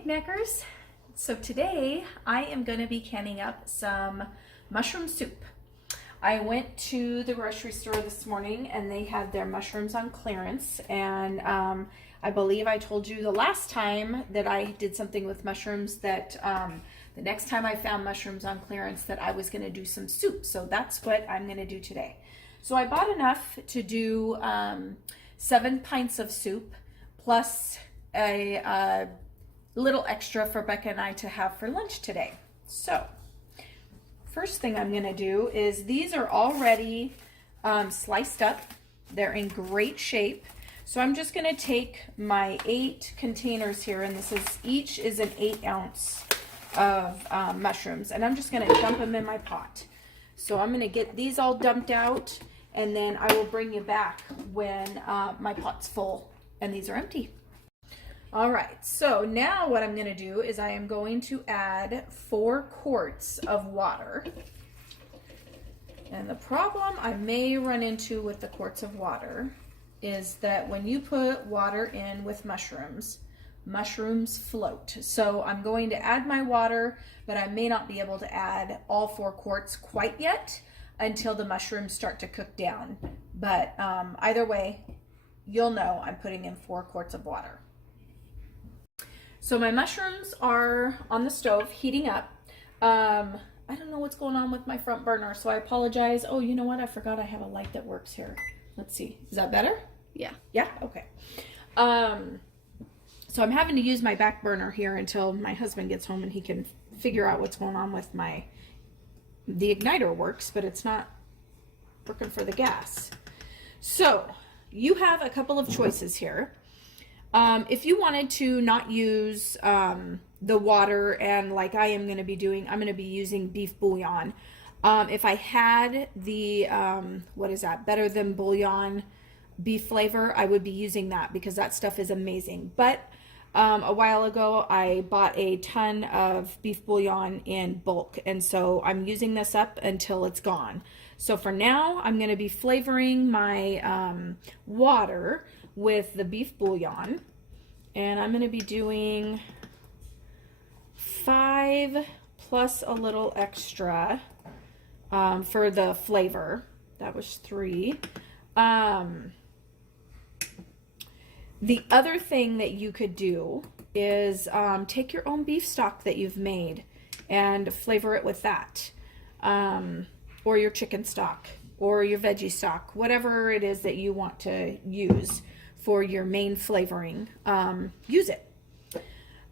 NicNaccers. So today I am going to be canning up some mushroom soup. I went to the grocery store this morning and they had their mushrooms on clearance, and I believe I told you the last time that I did something with mushrooms that the next time I found mushrooms on clearance that I was going to do some soup. So that's what I'm going to do today. So I bought enough to do 7 pints of soup plus a little extra for Becca and I to have for lunch today. So first thing I'm going to do is these are already sliced up. They're in great shape. So I'm just going to take my 8 containers here, and each is an 8 ounce of mushrooms, and I'm just going to dump them in my pot. So I'm going to get these all dumped out, and then I will bring you back when my pot's full and these are empty. All right, so now what I'm going to do is I am going to add 4 quarts of water. And the problem I may run into with the quarts of water is that when you put water in with mushrooms, mushrooms float. So I'm going to add my water, but I may not be able to add all 4 quarts quite yet until the mushrooms start to cook down. But either way, you'll know I'm putting in 4 quarts of water. So my mushrooms are on the stove heating up. I don't know what's going on with my front burner, so I apologize. Oh, you know what? I forgot I have a light that works here. Let's see. Is that better? Yeah. Yeah? Okay. So I'm having to use my back burner here until my husband gets home and he can figure out what's going on with the igniter works, but it's not working for the gas. So you have a couple of choices here. If you wanted to not use the water, and like I am going to be doing, I'm going to be using beef bouillon. If I had the, what is that, Better Than Bouillon beef flavor, I would be using that because that stuff is amazing. But a while ago, I bought a ton of beef bouillon in bulk, and so I'm using this up until it's gone. So for now, I'm going to be flavoring my water with the beef bouillon, and I'm going to be doing 5 plus a little extra for the flavor. That was 3. The other thing that you could do is take your own beef stock that you've made and flavor it with that, or your chicken stock or your veggie stock, whatever it is that you want to use for your main flavoring. Use it.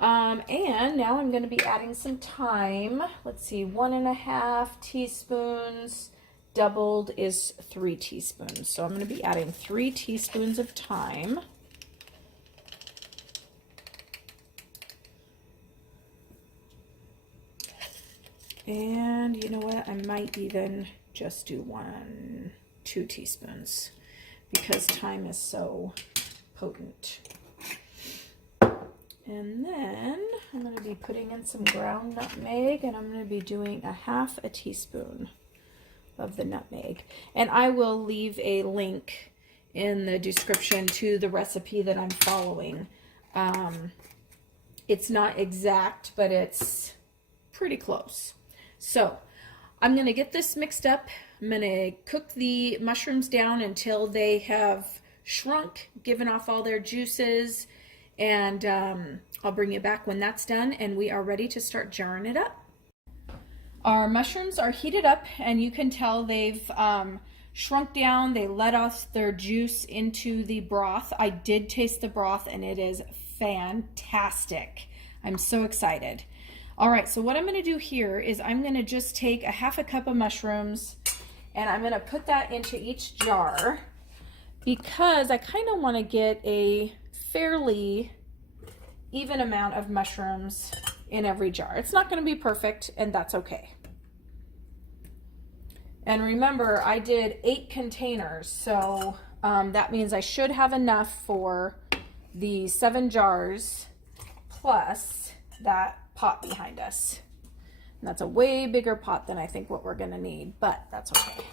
And now I'm going to be adding some thyme. Let's see, 1.5 teaspoons. Doubled is 3 teaspoons. So I'm going to be adding 3 teaspoons of thyme. And you know what? I might even just do 2 teaspoons because thyme is so potent. And then I'm going to be putting in some ground nutmeg, and I'm going to be doing 1/2 teaspoon of the nutmeg. And I will leave a link in the description to the recipe that I'm following. It's not exact, but it's pretty close. So I'm going to get this mixed up. I'm going to cook the mushrooms down until they have shrunk, given off all their juices, and I'll bring you back when that's done and we are ready to start jarring it up. Our mushrooms are heated up, and you can tell they've shrunk down. They let off their juice into the broth. I did taste the broth and it is fantastic. I'm so excited. All right, so what I'm going to do here is I'm going to just take 1/2 cup of mushrooms, and I'm going to put that into each jar because I kind of want to get a fairly even amount of mushrooms in every jar. It's not going to be perfect, and that's okay. And remember, I did 8 containers, so that means I should have enough for the 7 jars plus that pot behind us. And that's a way bigger pot than I think what we're going to need, but that's okay.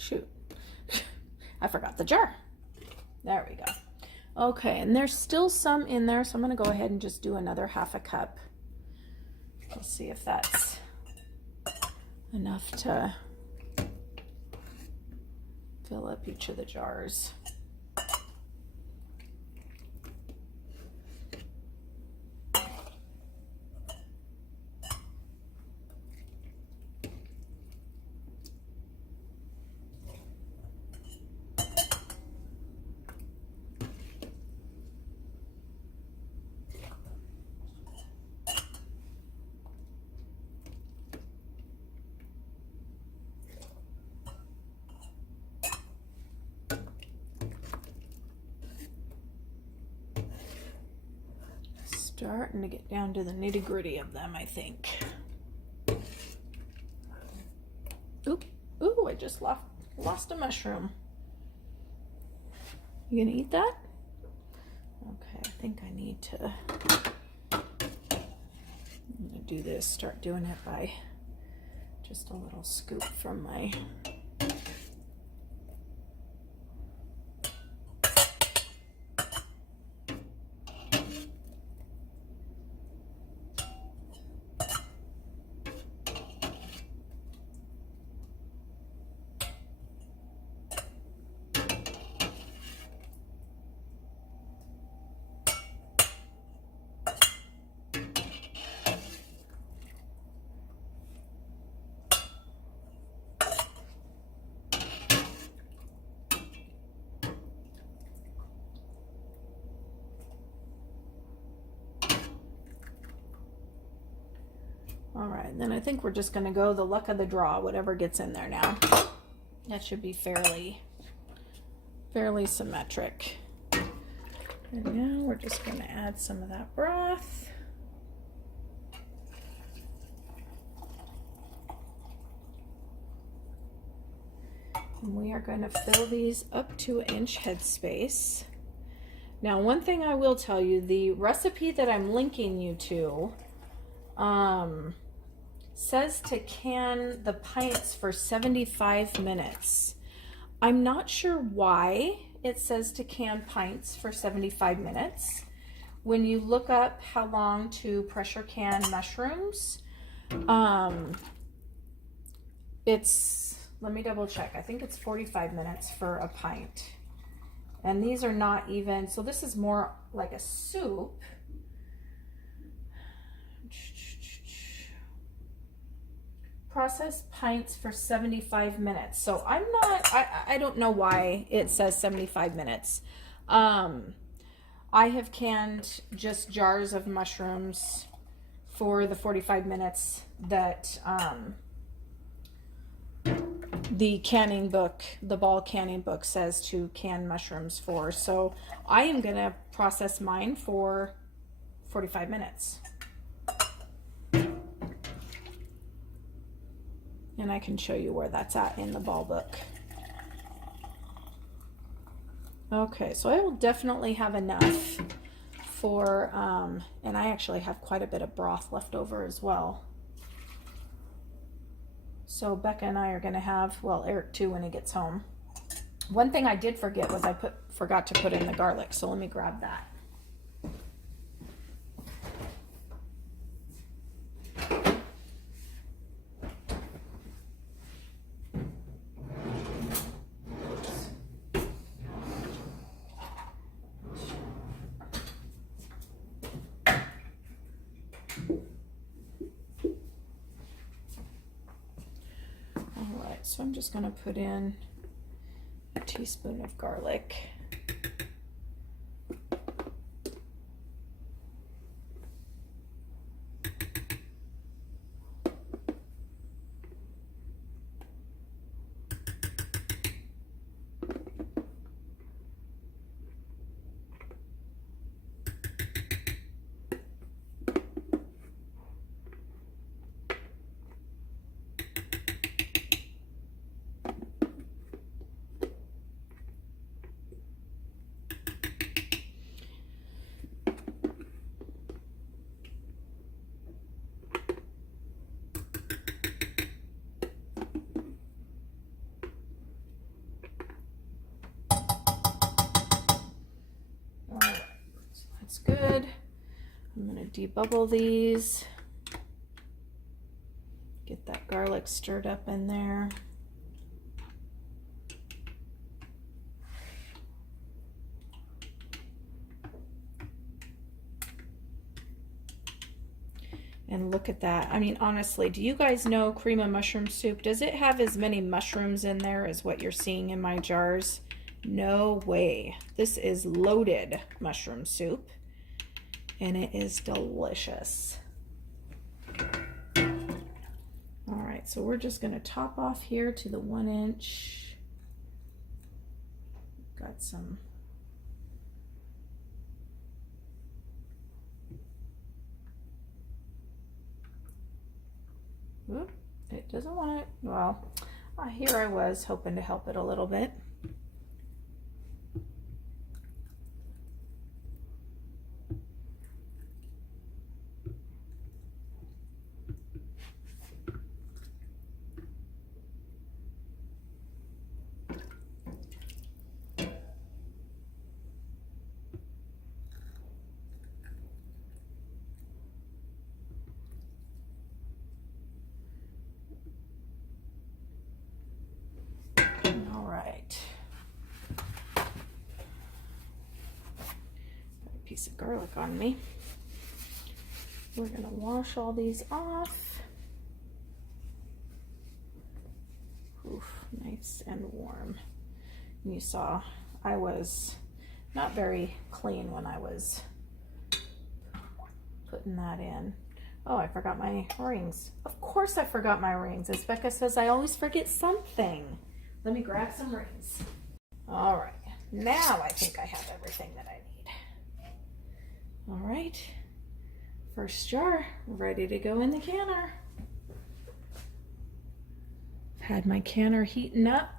shoot. I forgot the jar. There we go. Okay, and there's still some in there, so I'm going to go ahead and just do another half a cup. We'll see if that's enough to fill up each of the jars. Starting to get down to the nitty-gritty of them, I think. Oop, ooh, I just lost a mushroom. You gonna eat that? Okay, I think I need to, I'm gonna do this, start doing it by just a little scoop from my All right, then I think we're just gonna go the luck of the draw, whatever gets in there now. That should be fairly symmetric. And now we're just gonna add some of that broth. And we are going to fill these up to 1-inch headspace. Now, one thing I will tell you, the recipe that I'm linking you to says to can the pints for 75 minutes. I'm not sure why it says to can pints for 75 minutes. When you look up how long to pressure can mushrooms, let me double check. I think it's 45 minutes for a pint. And these are not even, so this is more like a soup. Process pints for 75 minutes. So I don't know why it says 75 minutes. I have canned just jars of mushrooms for the 45 minutes that the canning book, the Ball canning book, says to can mushrooms for. So I am going to process mine for 45 minutes. And I can show you where that's at in the Ball book. Okay, so I will definitely have enough for, and I actually have quite a bit of broth left over as well. So Becca and I are going to have, well, Eric too when he gets home. One thing I did forget was I forgot to put in the garlic, so let me grab that. So I'm just going to put in a teaspoon of garlic. good. I'm gonna debubble these. Get that garlic stirred up in there. And look at that. I mean, honestly, do you guys know cream of mushroom soup? Does it have as many mushrooms in there as what you're seeing in my jars? No way. This is loaded mushroom soup, and it is delicious. All right, so we're just gonna top off here to the 1 inch. Got some Oop, it doesn't want it. Well, here I was hoping to help it a little bit. Piece of garlic on me. We're gonna wash all these off. Oof, nice and warm. And you saw I was not very clean when I was putting that in. Oh, I forgot my rings. Of course I forgot my rings. As Becca says, I always forget something. Let me grab some rings. All right, now I think I have everything that I need. All right, first jar ready to go in the canner. I've had my canner heating up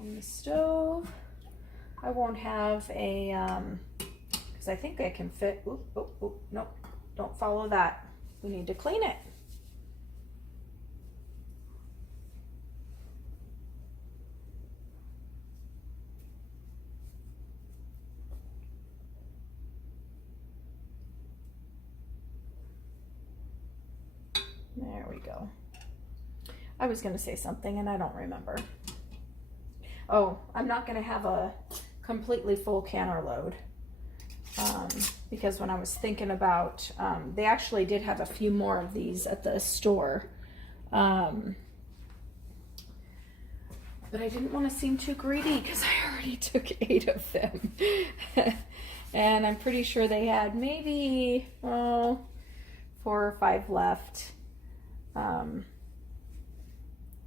on the stove. I won't have a, because I think I can fit, oop, oop, oop, nope, don't follow that. We need to clean it. There we go. I was going to say something and I don't remember. Oh, I'm not going to have a completely full canner load because when I was thinking about, they actually did have a few more of these at the store. But I didn't want to seem too greedy because I already took 8 of them. And I'm pretty sure they had maybe 4 or 5 left.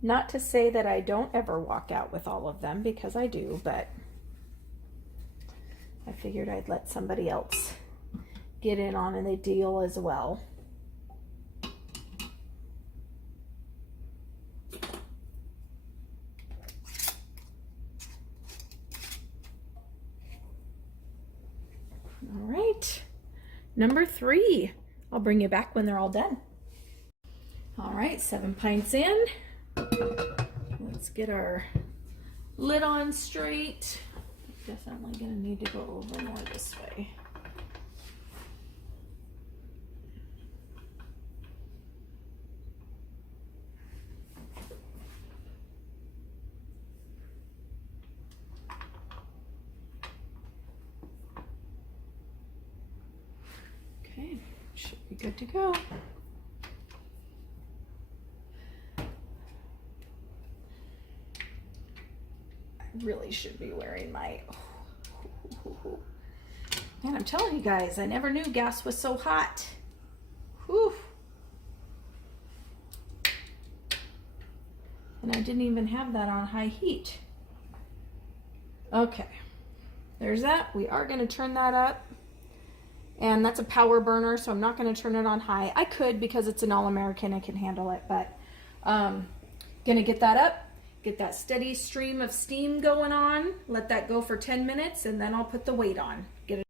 Not to say that I don't ever walk out with all of them, because I do, but I figured I'd let somebody else get in on the deal as well. All right, number 3. I'll bring you back when they're all done. All right, 7 pints in. Let's get our lid on straight. Definitely gonna need to go over more this way. Okay, should be good to go. Really should be wearing my, man, I'm telling you guys, I never knew gas was so hot. Whew. And I didn't even have that on high heat. Okay, there's that. We are going to turn that up, and that's a power burner, so I'm not going to turn it on high. I could, because it's an All-American, I can handle it, but gonna get that up. Get that steady stream of steam going on. Let that go for 10 minutes, and then I'll put the weight on. Get it